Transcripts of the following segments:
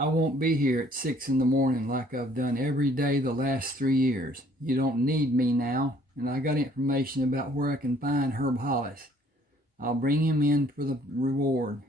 I won't be here at 6 in the morning like I've done every day the last 3 years. You don't need me now, and I got information about where I can find Herb Hollis. I'll bring him in for the reward."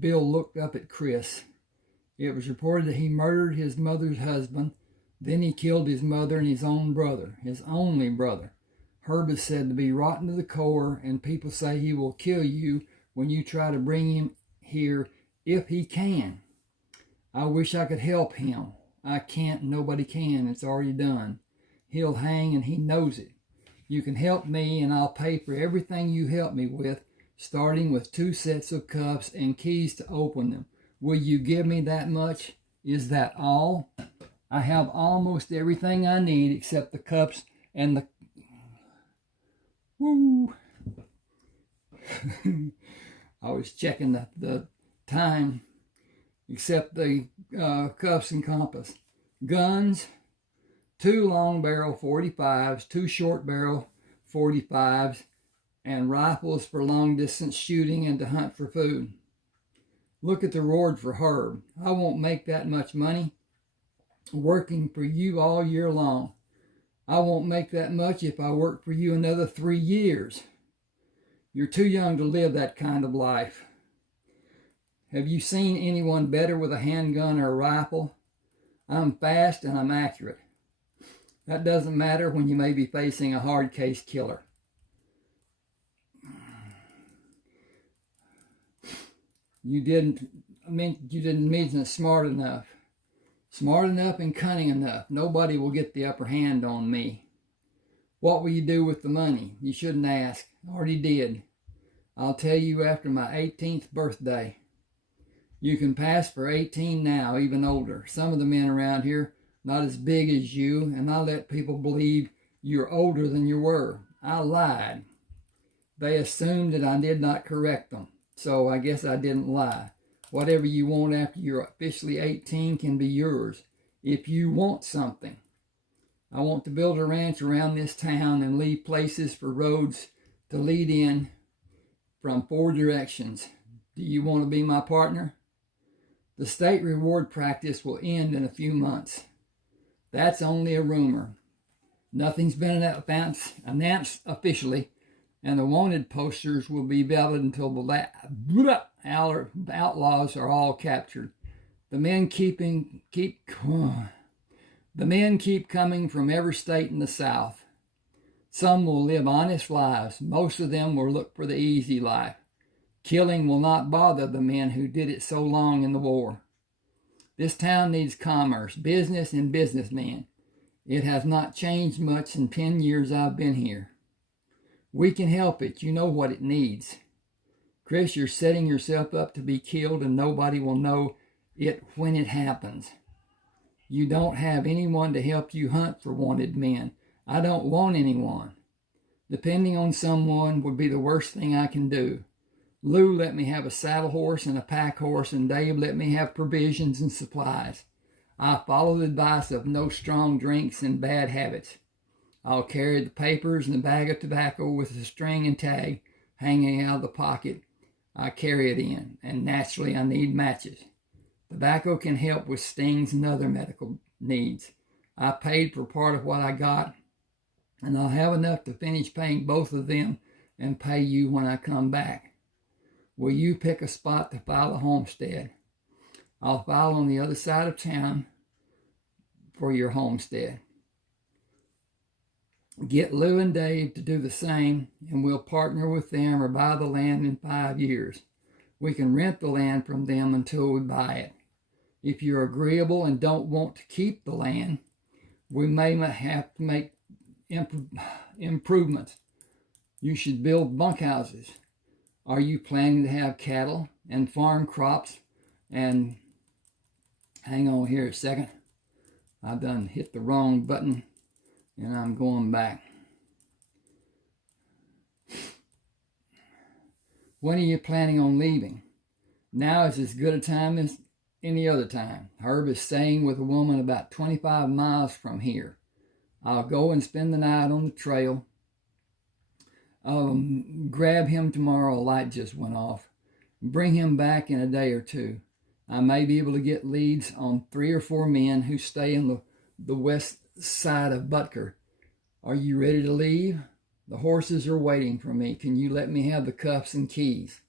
Bill looked up at Chris. It was reported that he murdered his mother's husband. Then he killed his mother and his own brother, his only brother. Herb is said to be rotten to the core, and people say he will kill you when you try to bring him here if he can. I wish I could help him. I can't. Nobody can. It's already done. He'll hang, and he knows it. You can help me, and I'll pay for everything you help me with, starting with 2 sets of cuffs and keys to open them. Will you give me that much? Is that all? I have almost everything I need except the cuffs and the... Woo! I was checking the time, except the cuffs and compass. Guns, 2 long barrel 45s, 2 short barrel 45s, and rifles for long distance shooting and to hunt for food. Look at the reward for Herb. I won't make that much money working for you all year long. I won't make that much if I work for you another 3 years. You're too young to live that kind of life. Have you seen anyone better with a handgun or a rifle? I'm fast and I'm accurate. That doesn't matter when you may be facing a hard case killer. You didn't mention smart enough. Smart enough and cunning enough. Nobody will get the upper hand on me. What will you do with the money? You shouldn't ask. Already did. I'll tell you after my 18th birthday. You can pass for 18 now, even older. Some of the men around here, not as big as you, and I let people believe you're older than you were. I lied. They assumed that I did not correct them, so I guess I didn't lie. Whatever you want after you're officially 18 can be yours, if you want something. I want to build a ranch around this town and leave places for roads to lead in from 4 directions. Do you want to be my partner? The state reward practice will end in a few months. That's only a rumor. Nothing's been announced officially, and the wanted posters will be valid until the outlaws are all captured. The men keep coming from every state in the South. Some will live honest lives. Most of them will look for the easy life. Killing will not bother the men who did it so long in the war. This town needs commerce, business, and businessmen. It has not changed much in 10 years I've been here. We can help it. You know what it needs. Chris, you're setting yourself up to be killed, and nobody will know it when it happens. You don't have anyone to help you hunt for wanted men. I don't want anyone. Depending on someone would be the worst thing I can do. Lou let me have a saddle horse and a pack horse, and Dave let me have provisions and supplies. I follow the advice of no strong drinks and bad habits. I'll carry the papers and a bag of tobacco with a string and tag hanging out of the pocket I carry it in, and naturally I need matches. Tobacco can help with stings and other medical needs. I paid for part of what I got, and I'll have enough to finish paying both of them and pay you when I come back. Will you pick a spot to file a homestead? I'll file on the other side of town for your homestead. Get Lou and Dave to do the same, and we'll partner with them or buy the land in 5 years. We can rent the land from them until we buy it. If you're agreeable and don't want to keep the land, we may have to make improvements. You should build bunkhouses. Are you planning to have cattle and farm crops? And hang on here a second. I've done hit the wrong button, and I'm going back. When are you planning on leaving? Now is as good a time as any other time. Herb is staying with a woman about 25 miles from here. I'll go and spend the night on the trail. Grab him tomorrow. A light just went off. Bring him back in a day or two. I may be able to get leads on 3 or 4 men who stay in the west side of Butker. Are you ready to leave? The horses are waiting for me. Can you let me have the cuffs and keys?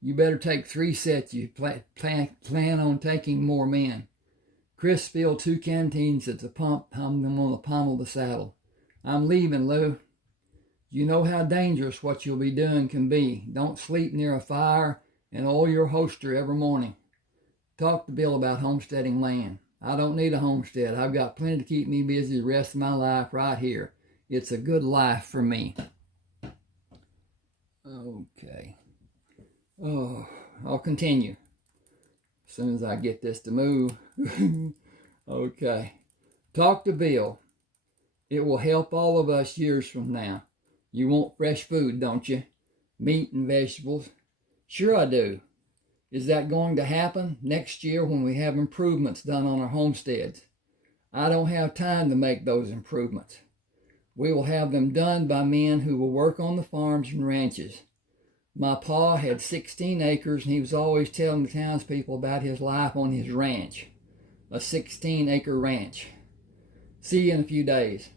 You better take 3 sets. You plan on taking more men. Chris filled 2 canteens at the pump, hung them on the pommel of the saddle. I'm leaving, Lou. You know how dangerous what you'll be doing can be. Don't sleep near a fire and oil your holster every morning. Talk to Bill about homesteading land. I don't need a homestead. I've got plenty to keep me busy the rest of my life right here. It's a good life for me. Okay. Oh, I'll continue as soon as I get this to move. Okay. Talk to Bill. It will help all of us years from now. You want fresh food, don't you? Meat and vegetables. Sure I do. Is that going to happen next year when we have improvements done on our homesteads? I don't have time to make those improvements. We will have them done by men who will work on the farms and ranches. My pa had 16 acres and he was always telling the townspeople about his life on his ranch. A 16-acre ranch. See you in a few days.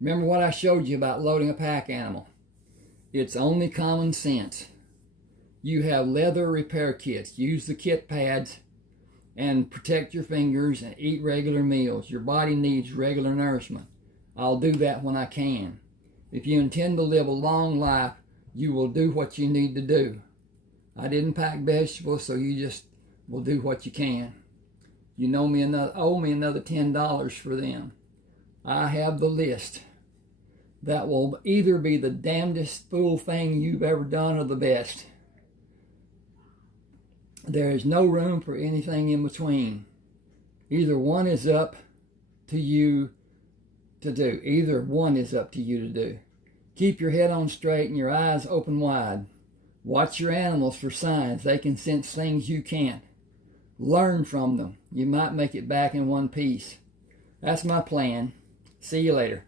Remember what I showed you about loading a pack animal? It's only common sense. You have leather repair kits. Use the kit pads and protect your fingers and eat regular meals. Your body needs regular nourishment. I'll do that when I can. If you intend to live a long life, you will do what you need to do. I didn't pack vegetables, so you just will do what you can. You owe me another $10 for them. I have the list. That will either be the damnedest fool thing you've ever done or the best. There is no room for anything in between. Either one is up to you to do. Either one is up to you to do. Keep your head on straight and your eyes open wide. Watch your animals for signs. They can sense things you can't. Learn from them. You might make it back in one piece. That's my plan. See you later.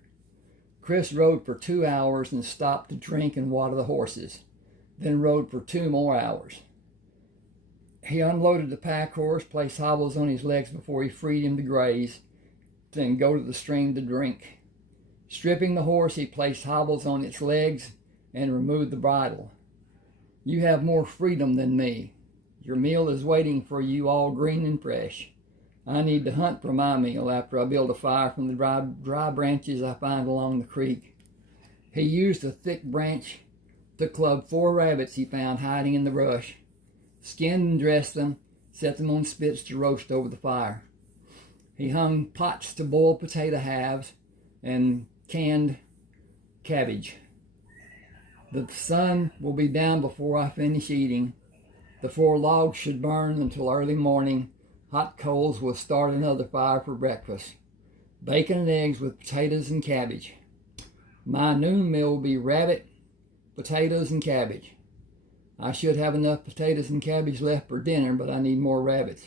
Chris rode for 2 hours and stopped to drink and water the horses. Then rode for 2 more hours. He unloaded the pack horse, placed hobbles on his legs before he freed him to graze, then go to the stream to drink. Stripping the horse, he placed hobbles on its legs and removed the bridle. You have more freedom than me. Your meal is waiting for you, all green and fresh. I need to hunt for my meal after I build a fire from the dry branches I find along the creek. He used a thick branch to club 4 rabbits he found hiding in the brush, skinned and dressed them, set them on spits to roast over the fire. He hung pots to boil potato halves and canned cabbage. The sun will be down before I finish eating. The 4 logs should burn until early morning. Hot coals will start another fire for breakfast. Bacon and eggs with potatoes and cabbage. My noon meal will be rabbit, potatoes, and cabbage. I should have enough potatoes and cabbage left for dinner, but I need more rabbits.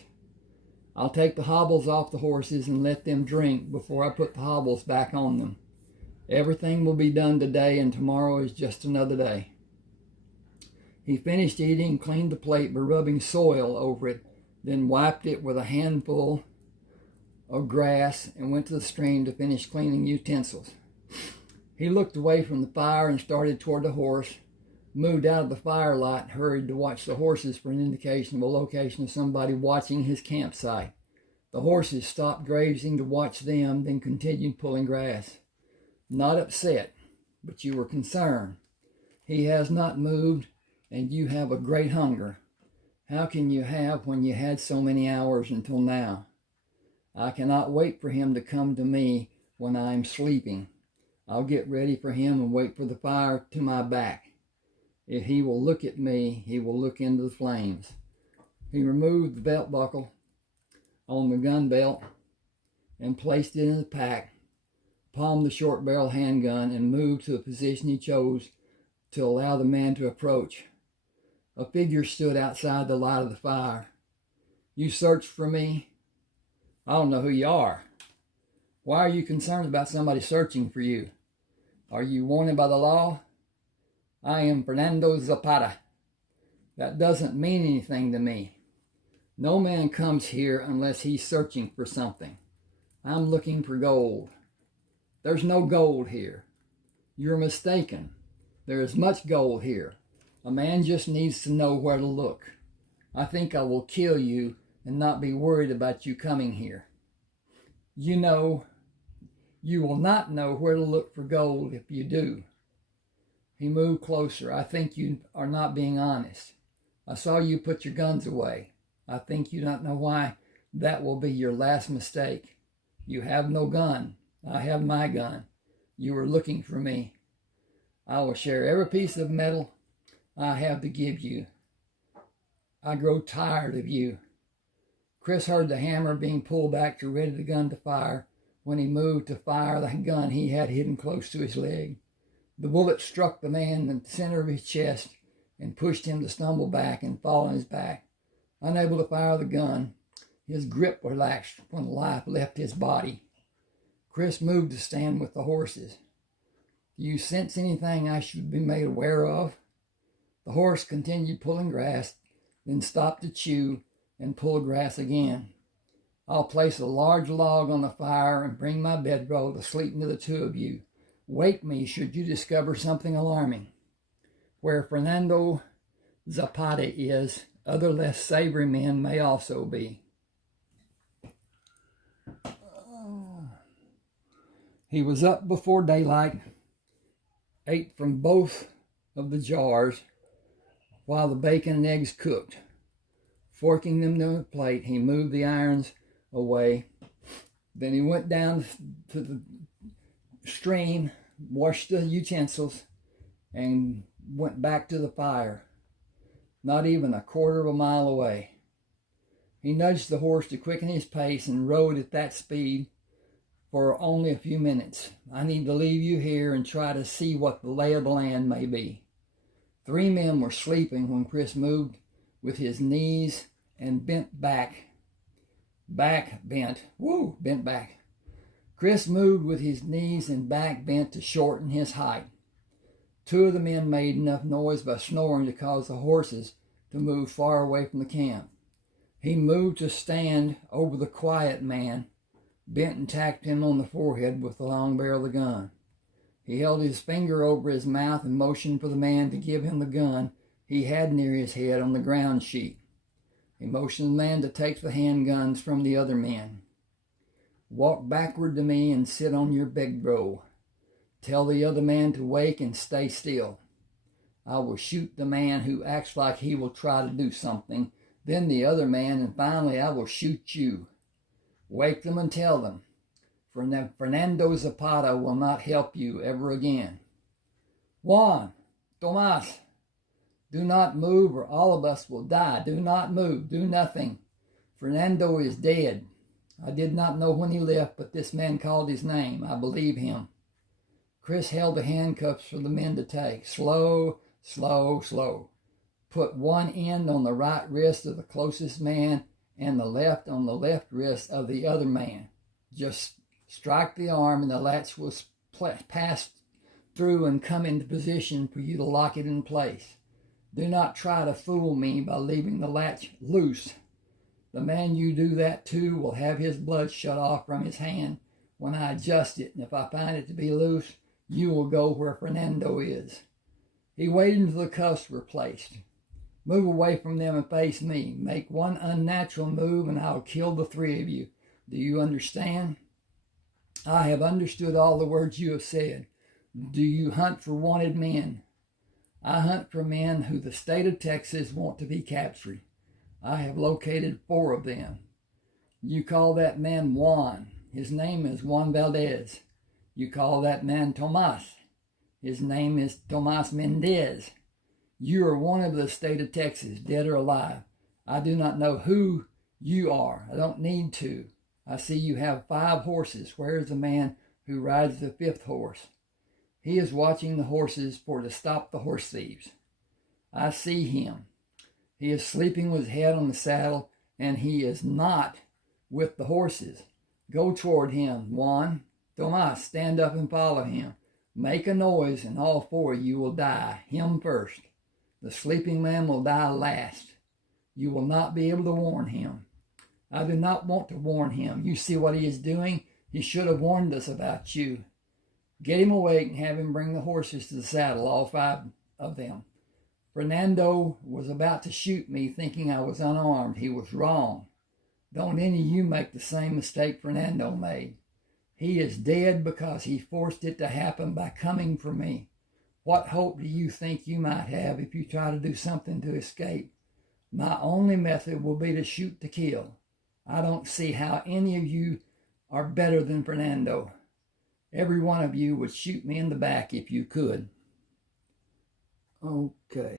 I'll take the hobbles off the horses and let them drink before I put the hobbles back on them. Everything will be done today, and tomorrow is just another day. He finished eating and cleaned the plate by rubbing soil over it, then wiped it with a handful of grass and went to the stream to finish cleaning utensils. He looked away from the fire and started toward the horse, moved out of the firelight and hurried to watch the horses for an indication of a location of somebody watching his campsite. The horses stopped grazing to watch them, then continued pulling grass. Not upset, but you were concerned. He has not moved, and you have a great hunger. How can you have when you had so many hours until now? I cannot wait for him to come to me when I am sleeping. I'll get ready for him and wait for the fire to my back. If he will look at me, he will look into the flames. He removed the belt buckle on the gun belt and placed it in the pack, palmed the short barrel handgun, and moved to the position he chose to allow the man to approach. A figure stood outside the light of the fire. You searched for me? I don't know who you are. Why are you concerned about somebody searching for you? Are you wanted by the law? I am Fernando Zapata. That doesn't mean anything to me. No man comes here unless he's searching for something. I'm looking for gold. There's no gold here. You're mistaken. There is much gold here. A man just needs to know where to look. I think I will kill you and not be worried about you coming here. You will not know where to look for gold if you do. He moved closer. I think you are not being honest. I saw you put your guns away. I think you don't know why that will be your last mistake. You have no gun. I have my gun. You were looking for me. I will share every piece of metal I have to give you. I grow tired of you. Chris heard the hammer being pulled back to ready the gun to fire. When he moved to fire the gun he had hidden close to his leg, the bullet struck the man in the center of his chest and pushed him to stumble back and fall on his back. Unable to fire the gun, his grip relaxed when the life left his body. Chris moved to stand with the horses. Do you sense anything I should be made aware of? The horse continued pulling grass, then stopped to chew and pull grass again. I'll place a large log on the fire and bring my bedroll to sleep near the two of you. Wake me should you discover something alarming. Where Fernando Zapata is, other less savory men may also be. He was up before daylight, ate from both of the jars while the bacon and eggs cooked. Forking them to a plate, he moved the irons away. Then he went down to the stream, washed the utensils, and went back to the fire, not even a quarter of a mile away. He nudged the horse to quicken his pace and rode at that speed for only a few minutes. I need to leave you here and try to see what the lay of the land may be. 3 men were sleeping when Chris moved with his knees and bent back. Bent back. Chris moved with his knees and back bent to shorten his height. 2 of the men made enough noise by snoring to cause the horses to move far away from the camp. He moved to stand over the quiet man, bent and tapped him on the forehead with the long barrel of the gun. He held his finger over his mouth and motioned for the man to give him the gun he had near his head on the ground sheet. He motioned the man to take the handguns from the other men. Walk backward to me and sit on your bedroll. Tell the other man to wake and stay still. I will shoot the man who acts like he will try to do something, then the other man, and finally I will shoot you. Wake them and tell them, Fernando Zapata will not help you ever again. Juan, Tomas, do not move or all of us will die. Do not move. Do nothing. Fernando is dead. I did not know when he left, but this man called his name. I believe him. Chris held the handcuffs for the men to take. Slow, slow, slow. Put one end on the right wrist of the closest man and the left on the left wrist of the other man. Just strike the arm and the latch will pass through and come into position for you to lock it in place. Do not try to fool me by leaving the latch loose. The man you do that to will have his blood shut off from his hand when I adjust it, and if I find it to be loose, you will go where Fernando is. He waited until the cuffs were placed. Move away from them and face me. Make one unnatural move and I'll kill the 3 of you. Do you understand? I have understood all the words you have said. Do you hunt for wanted men? I hunt for men who the state of Texas want to be captured. I have located 4 of them. You call that man Juan. His name is Juan Valdez. You call that man Tomas. His name is Tomas Mendez. You are one of the state of Texas, dead or alive. I do not know who you are. I don't need to. I see you have 5 horses. Where is the man who rides the 5th horse? He is watching the horses to stop the horse thieves. I see him. He is sleeping with his head on the saddle, and he is not with the horses. Go toward him, Juan. Tomas, stand up and follow him. Make a noise, and all 4 of you will die. Him first. The sleeping man will die last. You will not be able to warn him. I do not want to warn him. You see what he is doing? He should have warned us about you. Get him awake and have him bring the horses to the saddle, all 5 of them. Fernando was about to shoot me thinking I was unarmed. He was wrong. Don't any of you make the same mistake Fernando made. He is dead because he forced it to happen by coming for me. What hope do you think you might have if you try to do something to escape? My only method will be to shoot to kill. I don't see how any of you are better than Fernando. Every one of you would shoot me in the back if you could. Okay.